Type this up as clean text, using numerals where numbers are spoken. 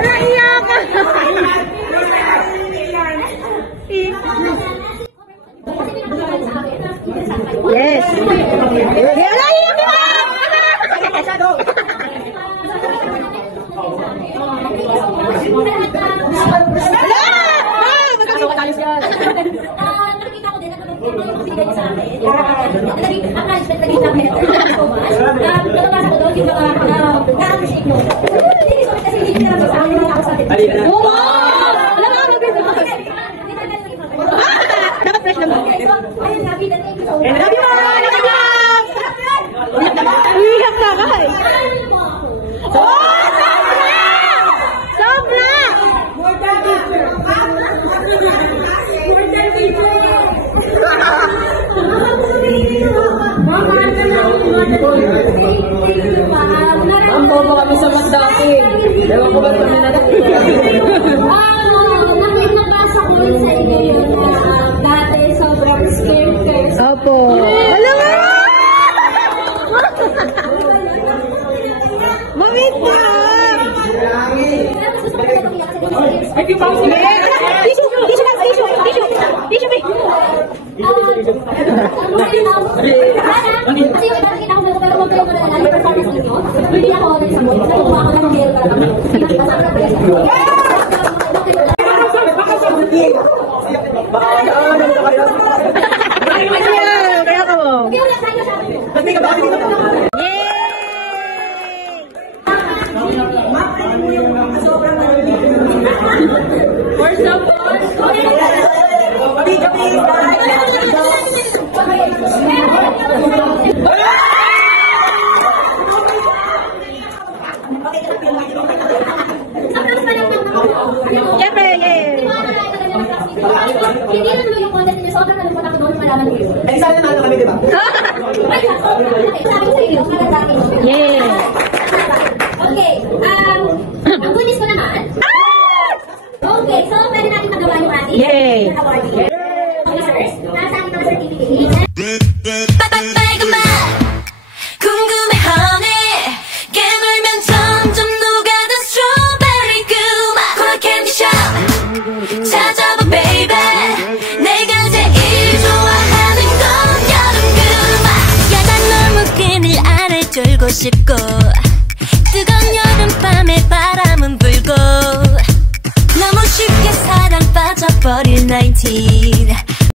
Naiyak ka! Yes! Naiyak ka! Nakikita ko din na nagbibigay sa akin. Ang management naging better. So much. Natabasa ko doon yung mga na-appreciate nyo. Hindi so kasi hindi nila sa akin yung sa akin. Oo! Alam mo, dapat fresh naman. So, ayun nga, Peter, thank you so much. Love you all! Love you all! Iyak ka ka eh. Oh! Sobra! More than teacher. More than teacher. Ang bobo kami sa mas dati. Ewan ko ba kami Nabasa ko rin sa inyo yun na dati sobrang scared. Opo. Alam mo! Mamit na! Tissue, may! Kasi yung iba nakita ko sa pero huwag kayong malala yung performance ninyo. Hindi ako nagsagot. Kasi kumawa ko ng hair ka. Masarap na pala. Kaya ka mo. Okay, wala tayo sa akin. First of Siyempre, yeah. Hindi na tuloy yung content niyo. Sobrang nalungkot ako doon malaman ko yun. Ay, sana naman kami, di ba? Ay, sabi ko sa inyo, malalaki. Yeah. Okay, ang goodies ko naman. Okay, so pwede natin magawa yung ating Yay! awardee. Okay, sirs, nasa akin ang certificate. 궁금해하네 깨물면 점점 녹아든 스트로베리 그마 콜라 캔디숍 찾아봐 baby 내가 제일 좋아하는 건 여름 그마 야단 너무 끈을 안을 졸고 싶고 뜨거운 여름밤에 바람은 불고 너무 쉽게 사랑 빠져버릴 19